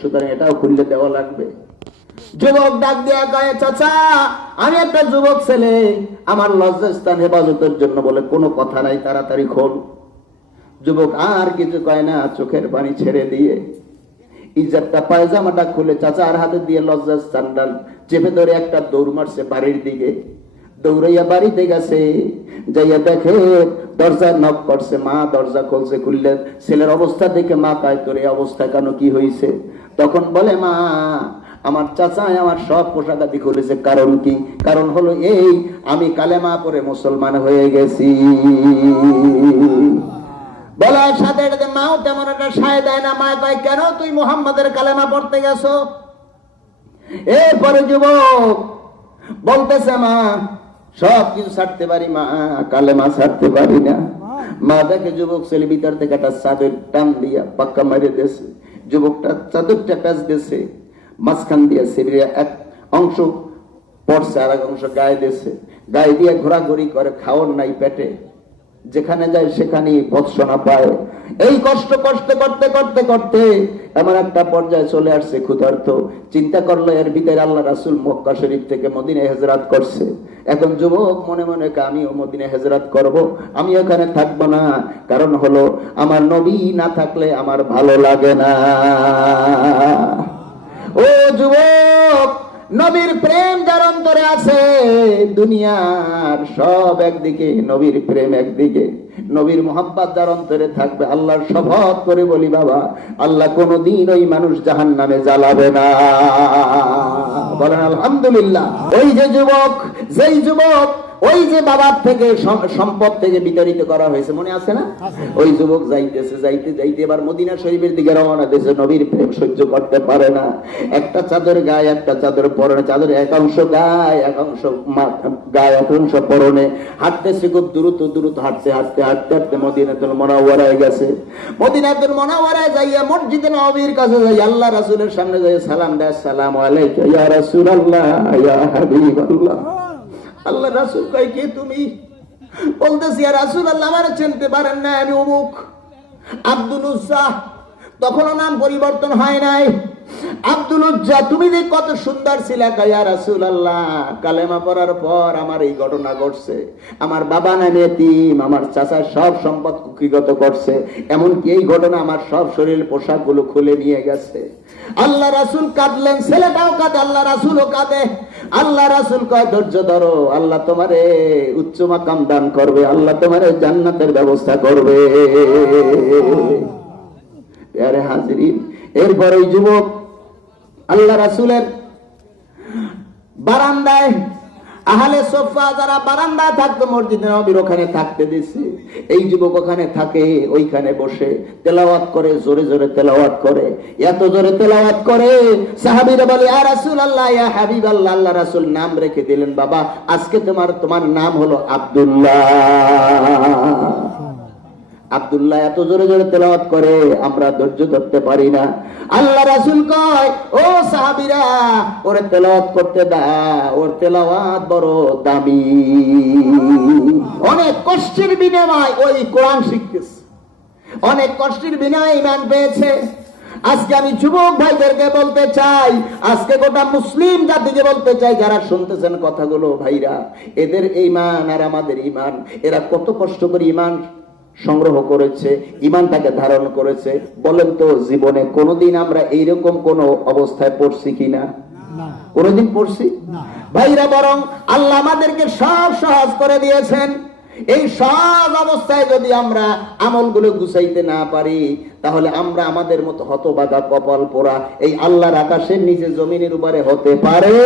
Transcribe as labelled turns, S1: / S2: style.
S1: সুতরাং এটাও খুললে দেওয়া লাগবে। যুবক ডাক দেয়া গায়ে চাচা, আমি একটা যুবক ছেলে, আমার লজ্জাস্থান হেফাজতের জন্য বলে কোনো কথা নাই, তাড়াতাড়ি খোল। যুবক আর কিছু কয় না, চোখের পানি ছেড়ে দিয়ে ইজারটা পায়জামাটা খুলে চাচার হাতে দিয়ে লজ্জাস্থানটা চেপে ধরে একটা দৌড় মারছে বাড়ির দিকে। দৌড়াইয়া বাড়িতে গেছে, যাইয়া দেখে দরজা নক করছে মা দরজা খুলছে খুললে ছেলের অবস্থা দেখে মা পায় তোর এই অবস্থা কেন, কি হয়েছে তখন বলে, মা, আমার চাচাই আমার সব পোশাকাদি খুলেছে। কারণ কি? কারণ হলো এই, আমি কালেমা পরে মুসলমান হয়ে গেছি। বলার সাথে সাথে মাও তেমন একটা সায় দেয় না। মায় কয়, কেন তুই মোহাম্মদের কালেমা পড়তে গেছো? এরপরে যুবক বলতেছে, মা সব কিছু ছাড়তে পারি মা কালে মা ছাড়তে পারি না। মা, দেখে যুবক ছেলে ভিতর থেকে একটা চাদর টান দিয়া পাক্কা মারে দিয়েছে। যুবকটা চাদরটা প্যাচ দিয়েছে। মাঝখান দিয়ে শরীরে এক অংশ পড়ছে আর এক অংশ গায়ে দিয়েছে। গায়ে দিয়ে ঘোরাঘুরি করে, খাওয়ার নাই পেটে। যেখানে যায় সেখানেই ভৎসনা পায়। এই কষ্ট কষ্ট করতে করতে করতে এমন একটা পর্যায়ে চলে আসছে ক্ষুধার্ত। চিন্তা করল, এর ভিতরে আল্লাহ রাসুল মক্কা শরীফ থেকে মদিনে হেজরাত করছে। এখন যুবক মনে মনে আমিও মদিনে হেজরাত করব আমি এখানে থাকব না। কারণ হলো, আমার নবী না থাকলে আমার ভালো লাগে না। ও যুবক! নবীর প্রেম যার অন্তরে আছে, দুনিয়ার সব একদিকে, নবীর প্রেম একদিকে। নবীর মোহাম্মদ যার অন্তরে থাকবে, আল্লাহর শপথ করে বলি, বাবা, আল্লাহ কোনদিন ওই মানুষ জাহান নামে জ্বালাবে না। বলেন, আলহামদুলিল্লাহ। ওই যে যুবক, যেই যুবক ওই যে বাবার থেকে সম্পদ থেকে বিতাড়িত করা হয়েছে মনে আছে না? ওই যুবক যাইতেছে যাইতে যাইতে এবার মদিনা শরীফের দিকে রওনা দিয়েছে নবীর প্রেম সহ্য করতে পারে না। একটা চাদর গায়ে একটা চাদর পরনে চাদর এক অংশ গায়ে এক অংশ গায়ে এক অংশ পরনে। হাঁটতেছে খুব দ্রুত দ্রুত হাঁটতে হাঁটতে হাঁটতে হাঁটতে মদিনাতুল মনাওয়ারায় গেছে। মদিনাতুল মনাওয়ারায় যাইয়া মসজিদে নবীর কাছে যাই আল্লাহ রাসূলের সামনে যাই সালাম দেয় সালাম আলাইকা ইয়া রাসূলুল্লাহ ইয়া হাবিবাল্লাহ। আল্লাহ রাসুল কয়, কে তুমি? বলতেছি, আর রাসুল আল্লাহ আমার চিনতে পারেন না আমি অমুক আব্দুল উসাহ তখনও নাম পরিবর্তন হয় নাই। আব্দুল উজ্জা, তুমি যে কত সুন্দর ছিলা কায়া রাসুল আল্লাহ কালেমা পড়ার পর আমার এই ঘটনা ঘটছে। আমার বাবা নামে এতিম, আমার চাচা সব সম্পদ কুকিগত করছে। এমনকি এই ঘটনা আমার সব শরীর পোশাকগুলো খুলে নিয়ে গেছে। আল্লাহ রাসুল কাঁদলেন, ছেলেটাও কাঁদে, আল্লাহ রাসুলও কাঁদে। আল্লাহ রাসুল কয়, ধৈর্য ধরো, আল্লাহ তোমারে উচ্চ মাকাম দান করবে, আল্লাহ তোমারে জান্নাতের ব্যবস্থা করবে। প্যারে হাজিরিন। এরপর ওই যুবক আল্লাহ রাসুলের বারান্দায়, আহলে সোফা যারা বারান্দায় থাকতো, মসজিদে নবীর ওখানে থাকতে দিছে। এই যুবক ওখানে থাকে, ওইখানে বসে তেলাওয়াত করে, জোরে জোরে তেলাওয়াত করে। এত জোরে তেলাওয়াত করে, সাহাবীরা বলে আর ইয়া রাসূলুল্লাহ, ইয়া হাবিবাল্লাহ। আল্লাহ আল্লাহ রাসূল নাম রেখে দিলেন, বাবা, আজকে তোমার তোমার নাম হলো আব্দুল্লাহ। আব্দুল্লাহ এত জোরে জোরে তেলাওয়াত করে, আমরা ধৈর্য ধরতে পারি না। আল্লাহ রাসুল কয়, ও সাহাবিরা, ওরে তেলাওয়াত করতে দা ওর তেলাওয়াত বড় দামি। অনেক কষ্টের বিনিময় ওই কোরআন শিখতেছে। অনেক কষ্টের বিনিময়ে ইমান পেয়েছে। আজকে আমি যুবক ভাইদেরকে বলতে চাই, আজকে গোটা মুসলিম জাতিকে বলতে চাই, যারা শুনতেছেন কথাগুলো, ভাইরা, এদের ইমান আর আমাদের ইমান এরা কত কষ্ট করে ইমান সংগ্রহ করেছে ইমানটাকে ধারণ করেছে। বলেন তো জীবনে কোনোদিন আমরা এইরকম কোন অবস্থায় পড়ছি কিনা? কোনোদিন পড়ছি? ভাইরা বরং আল্লাহ আমাদেরকে সব সহজ করে দিয়েছেন। এই সব অবস্থায় যদি আমরা আমলগুলো গুছাইতে না পারি তাহলে আমরা আমাদের মতো হতবাগা কপাল পোড়া এই আল্লাহর আকাশের নিচে জমিনের উপরে হতে পারে?